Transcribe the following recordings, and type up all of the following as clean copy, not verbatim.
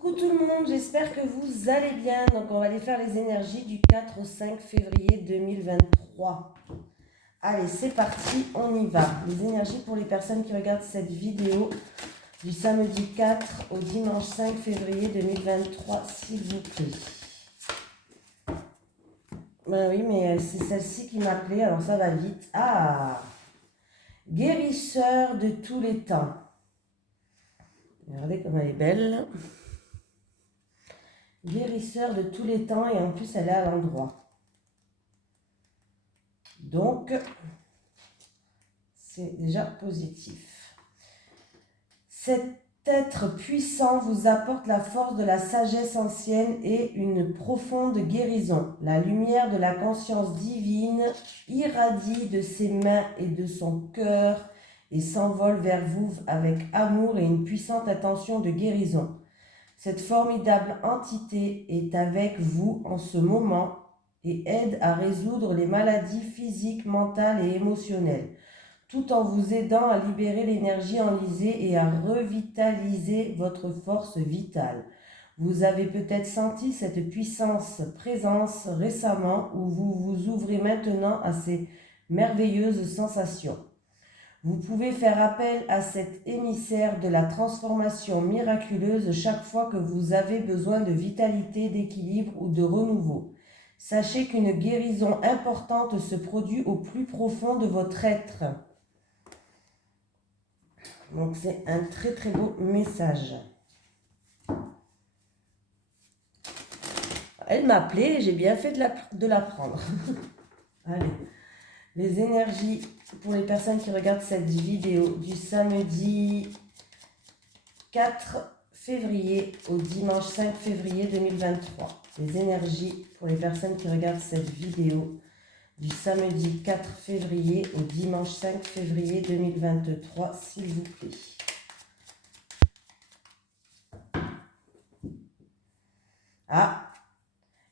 Coucou tout le monde, j'espère que vous allez bien. Donc on va aller faire les énergies du 4 au 5 février 2023. Allez, c'est parti, on y va. Les énergies pour les personnes qui regardent cette vidéo du samedi 4 au dimanche 5 février 2023, s'il vous plaît. Ben oui, mais c'est celle-ci qui m'a appelé, alors ça va vite. Ah, guérisseur de tous les temps. Regardez comme elle est belle. Guérisseur de tous les temps et en plus elle est à l'endroit. Donc, c'est déjà positif. Cet être puissant vous apporte la force de la sagesse ancienne et une profonde guérison. La lumière de la conscience divine irradie de ses mains et de son cœur et s'envole vers vous avec amour et une puissante intention de guérison. Cette formidable entité est avec vous en ce moment et aide à résoudre les maladies physiques, mentales et émotionnelles, tout en vous aidant à libérer l'énergie enlisée et à revitaliser votre force vitale. Vous avez peut-être senti cette présence récemment ou vous vous ouvrez maintenant à ces merveilleuses sensations. Vous pouvez faire appel à cet émissaire de la transformation miraculeuse chaque fois que vous avez besoin de vitalité, d'équilibre ou de renouveau. Sachez qu'une guérison importante se produit au plus profond de votre être. Donc c'est un très très beau message. Elle m'a appelé et j'ai bien fait de la prendre. Allez, les énergies pour les personnes qui regardent cette vidéo du samedi 4 février au dimanche 5 février 2023. Les énergies pour les personnes qui regardent cette vidéo du samedi 4 février au dimanche 5 février 2023, s'il vous plaît. Ah,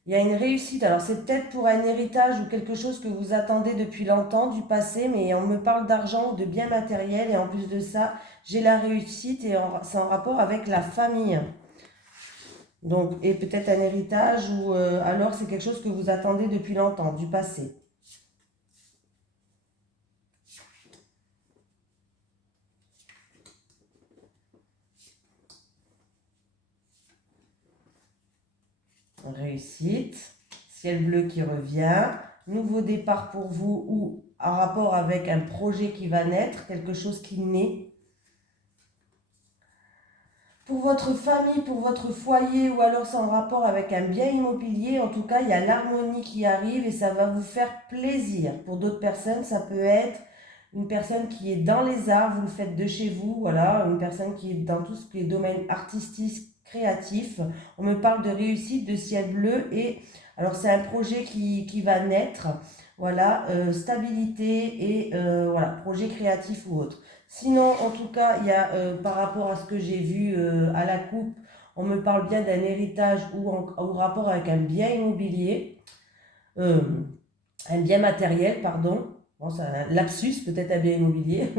il y a une réussite. Alors, c'est peut-être pour un héritage ou quelque chose que vous attendez depuis longtemps, du passé, mais on me parle d'argent ou de biens matériels. Et en plus de ça, j'ai la réussite et c'est en rapport avec la famille. Donc, et peut-être un héritage ou alors c'est quelque chose que vous attendez depuis longtemps, du passé. Réussite, ciel bleu qui revient, nouveau départ pour vous ou en rapport avec un projet qui va naître, quelque chose qui naît. Pour votre famille, pour votre foyer ou alors c'est en rapport avec un bien immobilier, en tout cas il y a l'harmonie qui arrive et ça va vous faire plaisir. Pour d'autres personnes, ça peut être une personne qui est dans les arts, vous le faites de chez vous, voilà, une personne qui est dans tout ce qui est domaine artistique, créatif. On me parle de réussite, de ciel bleu et alors c'est un projet qui va naître, voilà, stabilité et voilà, projet créatif ou autre. Sinon, en tout cas, il y a par rapport à ce que j'ai vu à la coupe, on me parle bien d'un héritage ou en rapport avec un bien immobilier, euh, un bien matériel, pardon. Bon, c'est un lapsus, peut-être un bien immobilier.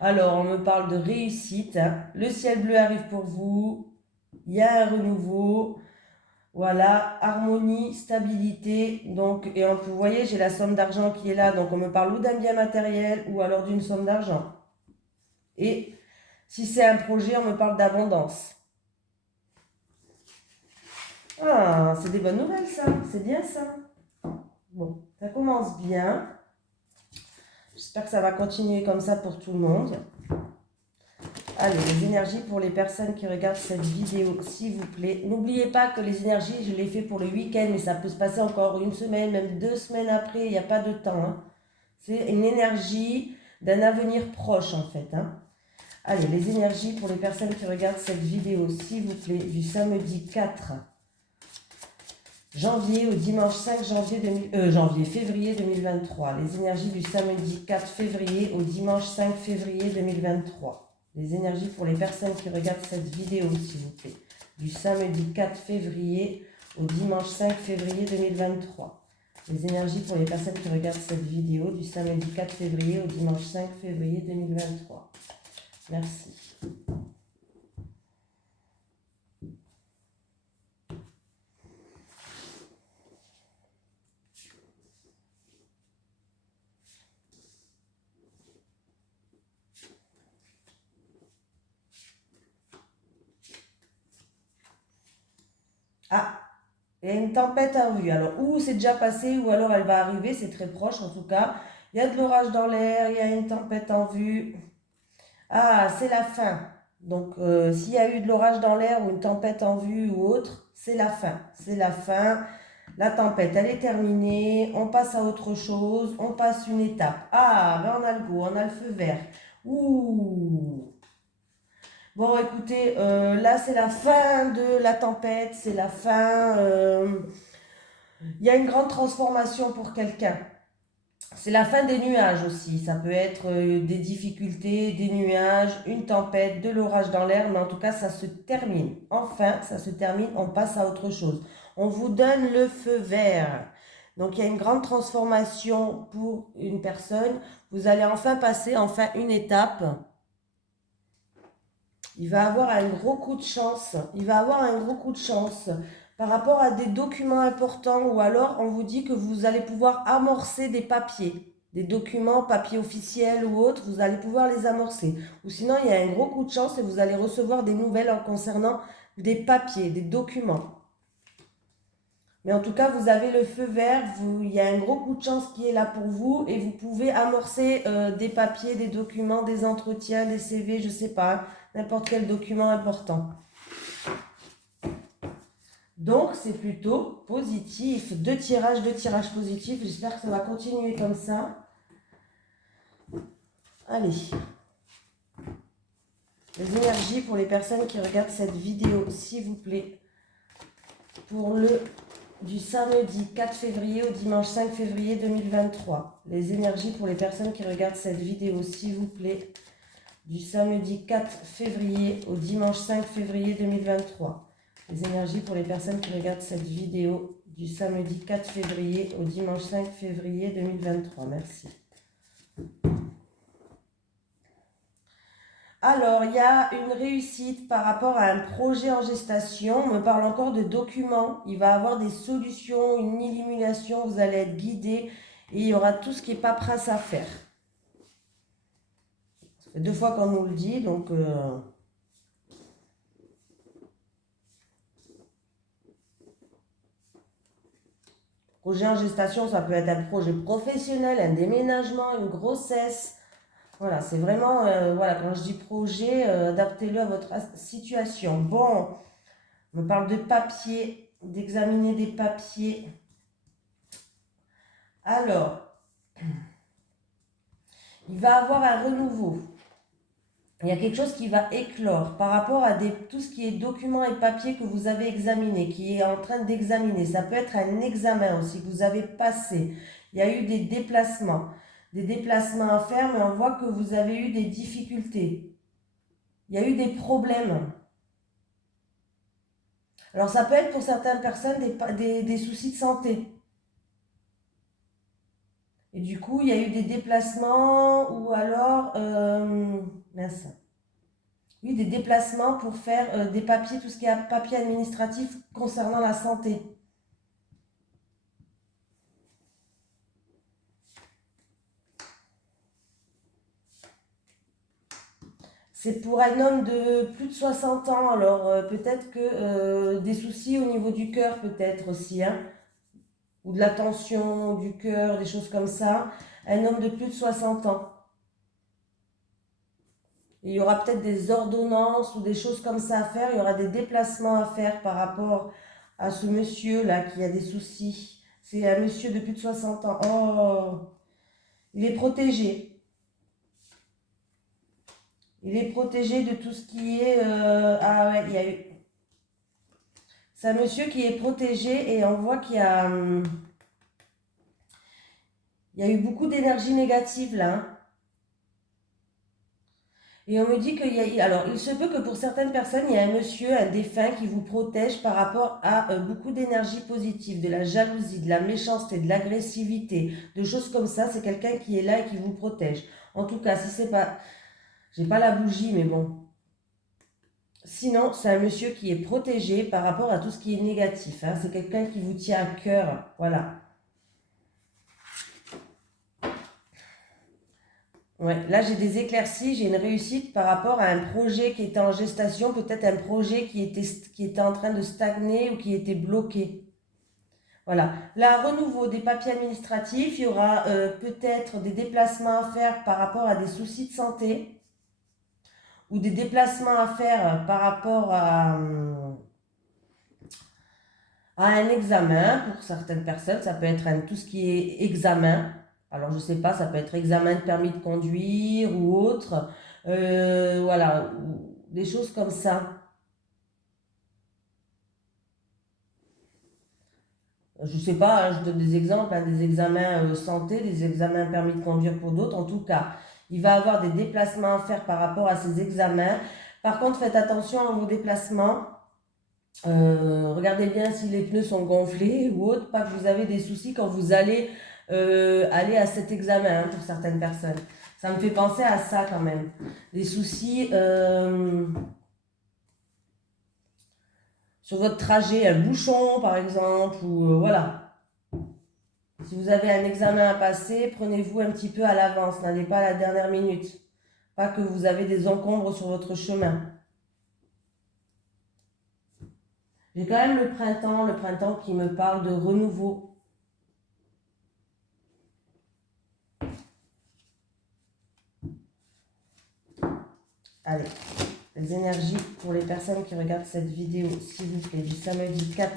Alors, on me parle de réussite. Hein. Le ciel bleu arrive pour vous. Il y a un renouveau. Voilà, harmonie, stabilité. Donc, et vous voyez, j'ai la somme d'argent qui est là. Donc, on me parle ou d'un bien matériel ou alors d'une somme d'argent. Et si c'est un projet, on me parle d'abondance. Ah, c'est des bonnes nouvelles ça, c'est bien ça. Bon, ça commence bien. J'espère que ça va continuer comme ça pour tout le monde. Allez, les énergies pour les personnes qui regardent cette vidéo, s'il vous plaît. N'oubliez pas que les énergies, je les fais pour le week-end, mais ça peut se passer encore une semaine, même 2 semaines après, il n'y a pas de temps. Hein. C'est une énergie d'un avenir proche en fait. Hein. Allez, les énergies pour les personnes qui regardent cette vidéo, s'il vous plaît, du samedi 4 janvier au dimanche 5 février 2023. Les énergies du samedi 4 février au dimanche 5 février 2023. Les énergies pour les personnes qui regardent cette vidéo, s'il vous plaît, du samedi 4 février au dimanche 5 février 2023. Les énergies pour les personnes qui regardent cette vidéo du samedi 4 février au dimanche 5 février 2023. Merci. Ah, il y a une tempête en vue. Alors, ou c'est déjà passé, ou alors elle va arriver, c'est très proche en tout cas. Il y a de l'orage dans l'air, il y a une tempête en vue. Ah, c'est la fin. Donc, s'il y a eu de l'orage dans l'air ou une tempête en vue ou autre, c'est la fin. C'est la fin. La tempête, elle est terminée. On passe à autre chose. On passe une étape. Ah, ben on a le go, on a le feu vert. Ouh. Bon, écoutez, là, c'est la fin de la tempête. C'est la fin. Il y a une grande transformation pour quelqu'un. C'est la fin des nuages aussi. Ça peut être des difficultés, des nuages, une tempête, de l'orage dans l'air, mais en tout cas, ça se termine. Enfin, ça se termine, on passe à autre chose. On vous donne le feu vert. Donc, il y a une grande transformation pour une personne. Vous allez enfin passer enfin une étape. Il va avoir un gros coup de chance. Il va avoir un gros coup de chance par rapport à des documents importants ou alors on vous dit que vous allez pouvoir amorcer des papiers, des documents, papiers officiels ou autres, vous allez pouvoir les amorcer. Ou sinon, il y a un gros coup de chance et vous allez recevoir des nouvelles en concernant des papiers, des documents. Mais en tout cas, vous avez le feu vert, il y a un gros coup de chance qui est là pour vous et vous pouvez amorcer des papiers, des documents, des entretiens, des CV, je ne sais pas, n'importe quel document important. Donc, c'est plutôt positif. Deux tirages positifs. J'espère que ça va continuer comme ça. Allez. Les énergies pour les personnes qui regardent cette vidéo, s'il vous plaît. Pour le du samedi 4 février au dimanche 5 février 2023. Les énergies pour les personnes qui regardent cette vidéo, s'il vous plaît. Du samedi 4 février au dimanche 5 février 2023. Les énergies pour les personnes qui regardent cette vidéo du samedi 4 février au dimanche 5 février 2023. Merci. Alors, il y a une réussite par rapport à un projet en gestation. On me parle encore de documents. Il va y avoir des solutions, une illumination. Vous allez être guidé et il y aura tout ce qui est paperasse à faire. Ça fait 2 fois qu'on nous le dit, donc... Projet en gestation, ça peut être un projet professionnel, un déménagement, une grossesse. Voilà, c'est vraiment, voilà, quand je dis projet, adaptez-le à votre situation. Bon, on me parle de papier, d'examiner des papiers. Alors, il va avoir un renouveau. Il y a quelque chose qui va éclore par rapport à tout ce qui est documents et papiers que vous avez examinés, qui est en train d'examiner. Ça peut être un examen aussi que vous avez passé. Il y a eu des déplacements à faire, mais on voit que vous avez eu des difficultés. Il y a eu des problèmes. Alors ça peut être pour certaines personnes des soucis de santé. Et du coup, il y a eu des déplacements ou alors... mince. Oui, des déplacements pour faire des papiers, tout ce qui est papier administratif concernant la santé. C'est pour un homme de plus de 60 ans, alors peut-être que des soucis au niveau du cœur peut-être aussi, hein, ou de la tension du cœur, des choses comme ça. Un homme de plus de 60 ans. Et il y aura peut-être des ordonnances ou des choses comme ça à faire, il y aura des déplacements à faire par rapport à ce monsieur-là qui a des soucis. C'est un monsieur de plus de 60 ans. Oh, il est protégé. Il est protégé de tout ce qui est... ah ouais, il y a eu... C'est un monsieur qui est protégé et on voit il y a eu beaucoup d'énergie négative là, hein. Et on me dit qu'il y a... Alors, il se peut que pour certaines personnes, il y a un monsieur, un défunt qui vous protège par rapport à beaucoup d'énergie positive, de la jalousie, de la méchanceté, de l'agressivité, de choses comme ça. C'est quelqu'un qui est là et qui vous protège. En tout cas, si c'est pas... J'ai pas la bougie, mais bon. Sinon, c'est un monsieur qui est protégé par rapport à tout ce qui est négatif, hein. C'est quelqu'un qui vous tient à cœur. Voilà. Ouais, là j'ai des éclaircies, j'ai une réussite par rapport à un projet qui était en gestation, peut-être un projet qui était en train de stagner ou qui était bloqué. Voilà. Là, renouveau des papiers administratifs, il y aura peut-être des déplacements à faire par rapport à des soucis de santé ou des déplacements à faire par rapport à un examen pour certaines personnes. Ça peut être tout ce qui est examen. Alors, je ne sais pas, ça peut être examen de permis de conduire ou autre. Voilà, des choses comme ça. Je ne sais pas, hein, je donne des exemples, hein, des examens santé, des examens permis de conduire pour d'autres. En tout cas, il va avoir des déplacements à faire par rapport à ces examens. Par contre, faites attention à vos déplacements. Regardez bien si les pneus sont gonflés ou autre, pas que vous avez des soucis quand vous allez aller à cet examen, hein, pour certaines personnes. Ça me fait penser à ça quand même. Des soucis sur votre trajet, un bouchon par exemple, ou voilà. Si vous avez un examen à passer, prenez-vous un petit peu à l'avance, n'allez pas à la dernière minute. Pas que vous avez des encombres sur votre chemin. J'ai quand même le printemps qui me parle de renouveau. Allez, les énergies pour les personnes qui regardent cette vidéo, s'il vous plaît, du samedi 4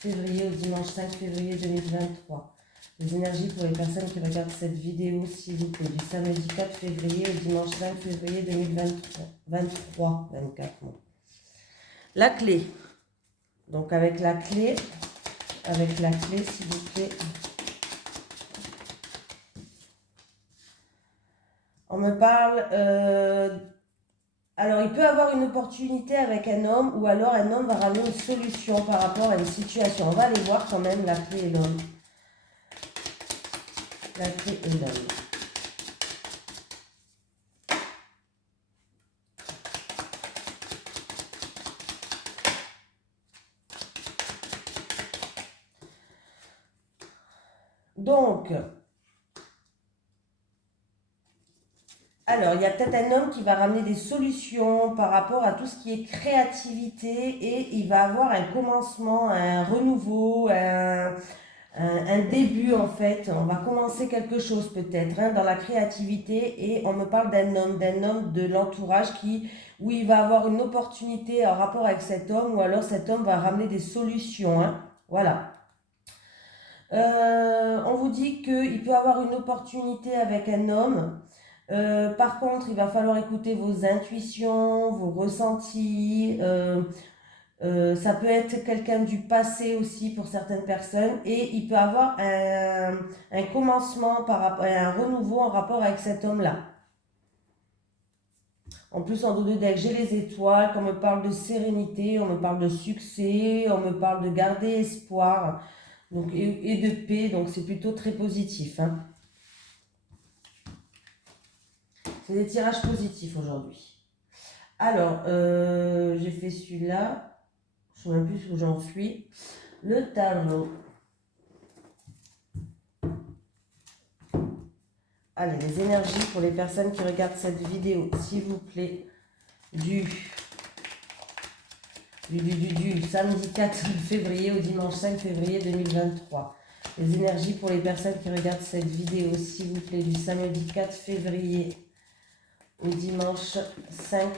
février au dimanche 5 février 2023. Les énergies pour les personnes qui regardent cette vidéo, s'il vous plaît, du samedi 4 février au dimanche 5 février 2023. 24 mois. La clé. Donc avec la clé, s'il vous plaît. On me parle... alors, il peut avoir une opportunité avec un homme ou alors un homme va ramener une solution par rapport à une situation. On va aller voir quand même la clé et l'homme. La clé et l'homme. Donc, alors, il y a peut-être un homme qui va ramener des solutions par rapport à tout ce qui est créativité et il va avoir un commencement, un renouveau, un début en fait. On va commencer quelque chose peut-être, hein, dans la créativité et on me parle d'un homme de l'entourage où il va avoir une opportunité en rapport avec cet homme ou alors cet homme va ramener des solutions. Hein. Voilà. On vous dit qu'il peut avoir une opportunité avec un homme. Par contre, il va falloir écouter vos intuitions, vos ressentis. Ça peut être quelqu'un du passé aussi pour certaines personnes. Et il peut avoir un commencement, un renouveau en rapport avec cet homme-là. En plus, en dos de deck, j'ai les étoiles. Quand on me parle de sérénité, on me parle de succès, on me parle de garder espoir. Donc, et de paix, donc c'est plutôt très positif. Hein. C'est des tirages positifs aujourd'hui. Alors, j'ai fait celui-là. Je ne sais même plus où j'en suis. Le tarot. Allez, les énergies pour les personnes qui regardent cette vidéo, s'il vous plaît, du samedi 4 février au dimanche 5 février 2023. Les énergies pour les personnes qui regardent cette vidéo, s'il vous plaît, du samedi 4 février au dimanche 5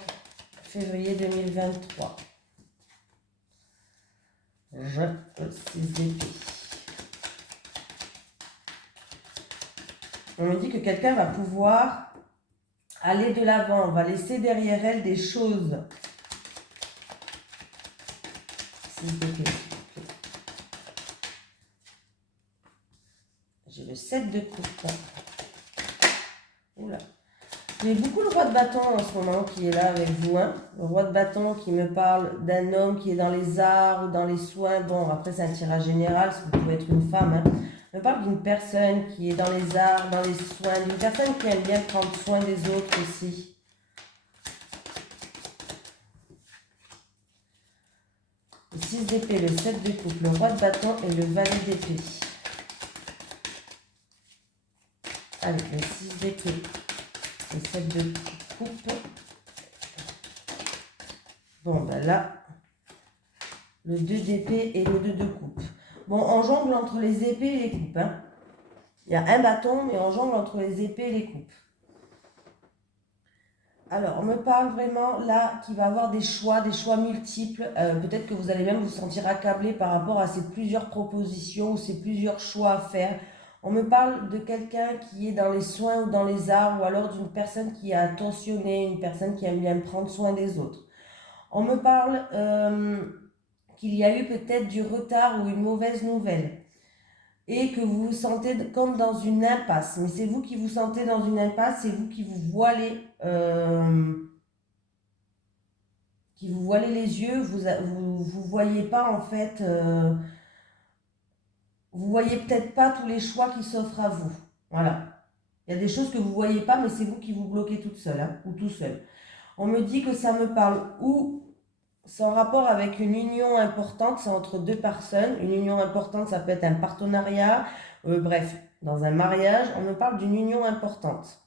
février 2023. Je 6 d'épée. On me dit que quelqu'un va pouvoir aller de l'avant, va laisser derrière elle des choses. 6 d'épée. J'ai le 7 de coupe. Oula. J'ai beaucoup le roi de bâton en ce moment qui est là avec vous. Hein. Le roi de bâton qui me parle d'un homme qui est dans les arts ou dans les soins. Bon, après c'est un tirage général, ça peut être une femme. Hein. Me parle d'une personne qui est dans les arts, dans les soins, d'une personne qui aime bien prendre soin des autres aussi. Le 6 d'épée, le 7 de coupe, le roi de bâton et le valet d'épée. Allez, le 6 d'épée. le 7 de coupe. Bon, ben là, le 2 d'épée et le 2 de coupe. Bon, on jongle entre les épées et les coupes. Hein. Il y a un bâton, mais on jongle entre les épées et les coupes. Alors, on me parle vraiment là qu'il va avoir des choix multiples. Peut-être que vous allez même vous sentir accablé par rapport à ces plusieurs propositions ou ces plusieurs choix à faire. On me parle de quelqu'un qui est dans les soins ou dans les arts, ou alors d'une personne qui est attentionnée, une personne qui aime bien prendre soin des autres. On me parle qu'il y a eu peut-être du retard ou une mauvaise nouvelle et que vous vous sentez comme dans une impasse. Mais c'est vous qui vous sentez dans une impasse, c'est vous qui vous voilez les yeux, vous voyez pas en fait, vous voyez peut-être pas tous les choix qui s'offrent à vous. Voilà. Il y a des choses que vous voyez pas, mais c'est vous qui vous bloquez toute seule, hein, ou tout seul. On me dit que ça me parle ou c'est en rapport avec une union importante, c'est entre deux personnes. Une union importante, ça peut être un partenariat, bref, dans un mariage, on me parle d'une union importante.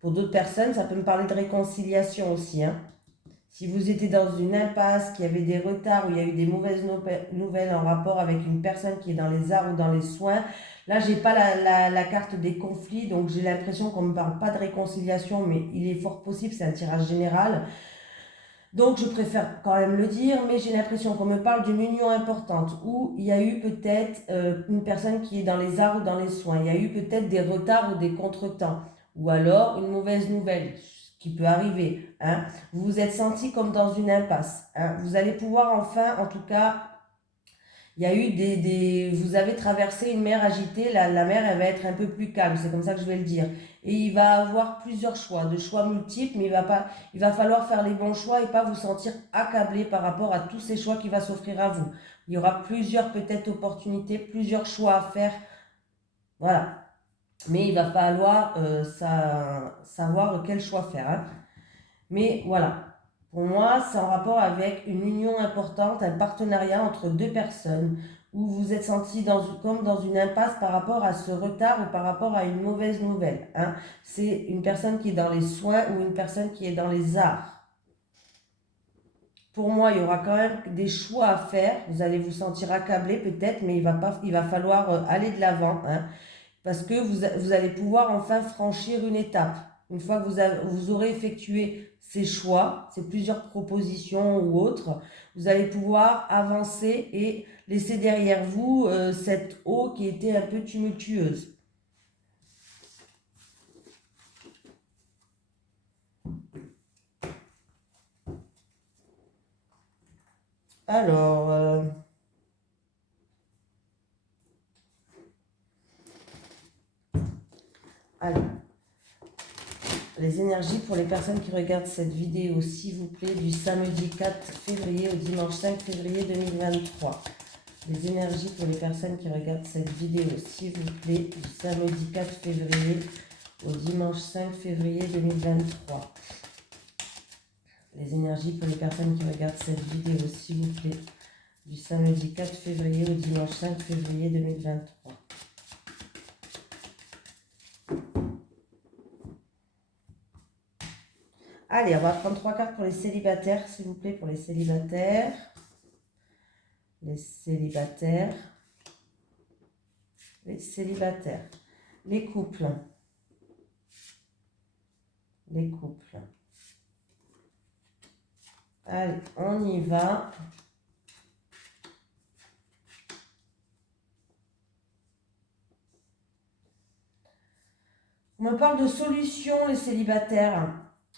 Pour d'autres personnes, ça peut me parler de réconciliation aussi. Hein. Si vous étiez dans une impasse, qu'il y avait des retards, ou il y a eu des mauvaises nouvelles en rapport avec une personne qui est dans les arts ou dans les soins, là, j'ai pas la carte des conflits, donc j'ai l'impression qu'on ne me parle pas de réconciliation, mais il est fort possible, c'est un tirage général. Donc, je préfère quand même le dire, mais j'ai l'impression qu'on me parle d'une union importante où il y a eu peut-être une personne qui est dans les arts ou dans les soins. Il y a eu peut-être des retards ou des contretemps. Ou alors une mauvaise nouvelle, ce qui peut arriver. Hein. Vous vous êtes senti comme dans une impasse. Hein. Vous allez pouvoir enfin, en tout cas, il y a eu vous avez traversé une mer agitée, la mer elle va être un peu plus calme, c'est comme ça que je vais le dire. Et il va avoir plusieurs choix, de choix multiples, mais il va falloir faire les bons choix et pas vous sentir accablé par rapport à tous ces choix qui vont s'offrir à vous. Il y aura plusieurs peut-être opportunités, plusieurs choix à faire, voilà. Mais il va falloir savoir quel choix faire. Hein. Mais voilà, pour moi, c'est en rapport avec une union importante, un partenariat entre deux personnes où vous êtes senti comme dans une impasse par rapport à ce retard ou par rapport à une mauvaise nouvelle. Hein. C'est une personne qui est dans les soins ou une personne qui est dans les arts. Pour moi, il y aura quand même des choix à faire. Vous allez vous sentir accablé peut-être, mais il va falloir aller de l'avant. Hein, parce que vous allez pouvoir enfin franchir une étape. Une fois que vous aurez effectué ces choix, ces plusieurs propositions ou autres, vous allez pouvoir avancer et laisser derrière vous cette eau qui était un peu tumultueuse. Alors, les énergies pour les personnes qui regardent cette vidéo, s'il vous plaît, du samedi 4 février au dimanche 5 février 2023. Les énergies pour les personnes qui regardent cette vidéo, s'il vous plaît, du samedi 4 février au dimanche 5 février 2023. Les énergies pour les personnes qui regardent cette vidéo, s'il vous plaît, du samedi 4 février au dimanche 5 février 2023. Allez, on va prendre 3 cartes pour les célibataires, s'il vous plaît, pour les célibataires. Les célibataires. Les célibataires. Les couples. Les couples. Allez, on y va. On me parle de solutions, les célibataires,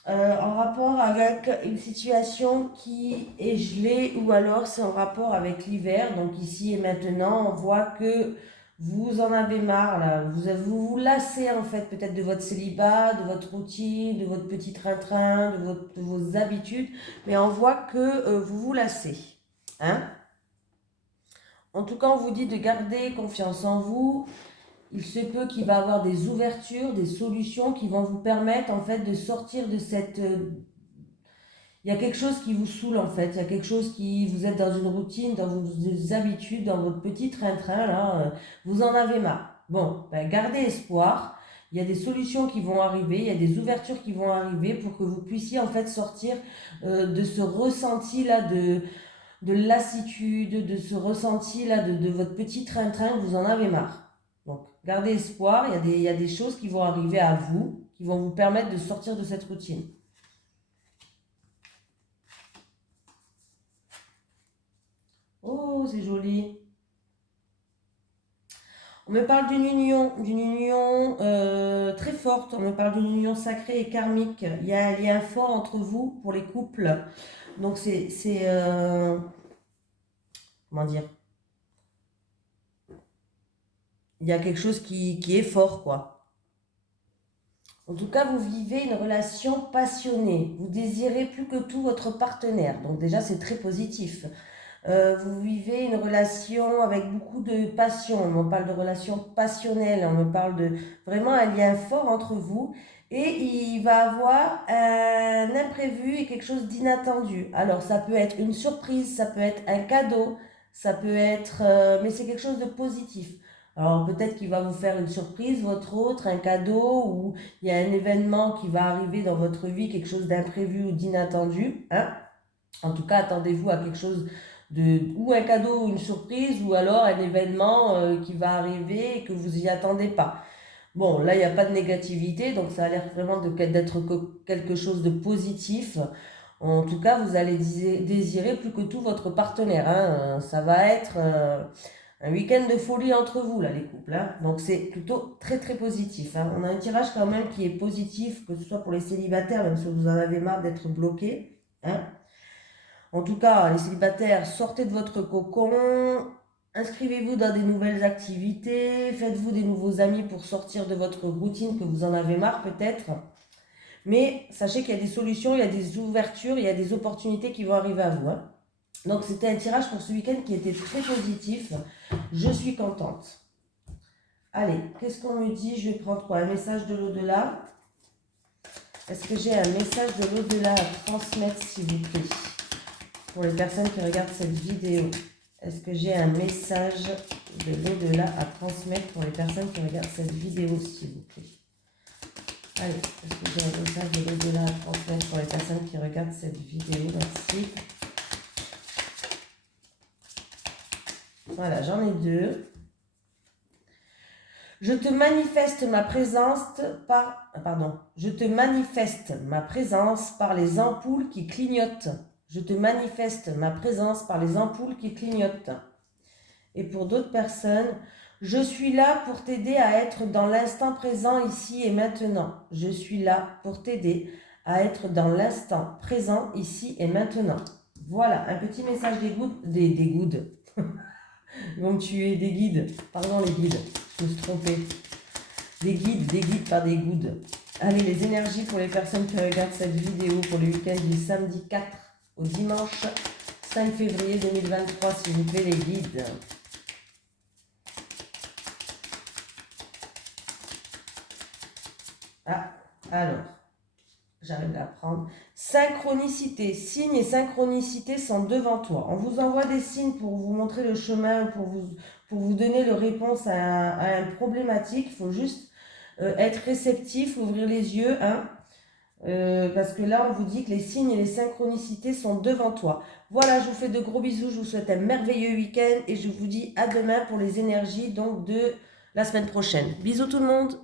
en rapport avec une situation qui est gelée ou alors c'est en rapport avec l'hiver. Donc ici et maintenant, on voit que vous en avez marre, là. Vous lassez en fait peut-être de votre célibat, de votre routine, de votre petit train-train, de vos habitudes. Mais on voit que vous vous lassez. Hein? En tout cas, on vous dit de garder confiance en vous. Il se peut qu'il va y avoir des ouvertures, des solutions qui vont vous permettre en fait de sortir de cette... il y a quelque chose qui vous saoule en fait, il y a quelque chose qui... Vous êtes dans une routine, dans vos habitudes, dans votre petit train-train là, vous en avez marre. Bon, ben, gardez espoir. Il y a des solutions qui vont arriver, il y a des ouvertures qui vont arriver pour que vous puissiez en fait sortir de ce ressenti-là de lassitude, de ce ressenti-là de votre petit train-train, vous en avez marre. Donc, gardez espoir, il y a des choses qui vont arriver à vous, qui vont vous permettre de sortir de cette routine. Oh, c'est joli. On me parle d'une union très forte, on me parle d'une union sacrée et karmique. Il y a un lien fort entre vous pour les couples. Donc comment dire, il y a quelque chose qui est fort, quoi. En tout cas, vous vivez une relation passionnée. Vous désirez plus que tout votre partenaire. Donc déjà, c'est très positif. Vous vivez une relation avec beaucoup de passion. On me parle de relation passionnelle. On me parle de vraiment un lien fort entre vous. Et il va avoir un imprévu et quelque chose d'inattendu. Alors, ça peut être une surprise, ça peut être un cadeau, ça peut être... mais c'est quelque chose de positif. Alors peut-être qu'il va vous faire une surprise, votre autre, un cadeau, ou il y a un événement qui va arriver dans votre vie, quelque chose d'imprévu ou d'inattendu. Hein? En tout cas, attendez-vous à quelque chose ou un cadeau ou une surprise, ou alors un événement qui va arriver et que vous n'y attendez pas. Bon, là, il n'y a pas de négativité, donc ça a l'air vraiment d'être quelque chose de positif. En tout cas, vous allez désirer plus que tout votre partenaire. Hein. Ça va être un week-end de folie entre vous, là, les couples. Hein. Donc, c'est plutôt très, très positif. Hein. On a un tirage quand même qui est positif, que ce soit pour les célibataires, même si vous en avez marre d'être bloqués. Hein. En tout cas, les célibataires, sortez de votre cocon, inscrivez-vous dans des nouvelles activités, faites-vous des nouveaux amis pour sortir de votre routine que vous en avez marre peut-être. Mais sachez qu'il y a des solutions, il y a des ouvertures, il y a des opportunités qui vont arriver à vous. Hein. Donc c'était un tirage pour ce week-end qui était très positif. Je suis contente. Allez, qu'est-ce qu'on me dit? Je vais prendre quoi? Un message de l'au-delà. Est-ce que j'ai un message de l'au-delà à transmettre, s'il vous plaît? Pour les personnes qui regardent cette vidéo, est-ce que j'ai un message de l'au-delà à transmettre pour les personnes qui regardent cette vidéo, s'il vous plaît? Allez, est-ce que j'ai un message de l'au-delà à transmettre pour les personnes qui regardent cette vidéo? Merci. Voilà, j'en ai deux. Je te manifeste ma présence je te manifeste ma présence par les ampoules qui clignotent. Je te manifeste ma présence par les ampoules qui clignotent. Et pour d'autres personnes, je suis là pour t'aider à être dans l'instant présent ici et maintenant. Je suis là pour t'aider à être dans l'instant présent ici et maintenant. Voilà, un petit message des guides. Ils vont me tuer, des guides. Pardon les guides, je me suis trompée. Des guides par des goudes. Allez, les énergies pour les personnes qui regardent cette vidéo pour le week-end du samedi 4 au dimanche 5 février 2023, s'il vous plaît, les guides. Ah, alors, j'arrive à prendre. Synchronicité. Signes et synchronicité sont devant toi. On vous envoie des signes pour vous montrer le chemin, pour vous donner la réponse à une problématique. Il faut juste être réceptif, ouvrir les yeux, hein. Parce que là, on vous dit que les signes et les synchronicités sont devant toi. Voilà, je vous fais de gros bisous, je vous souhaite un merveilleux week-end et je vous dis à demain pour les énergies donc de la semaine prochaine. Bisous tout le monde!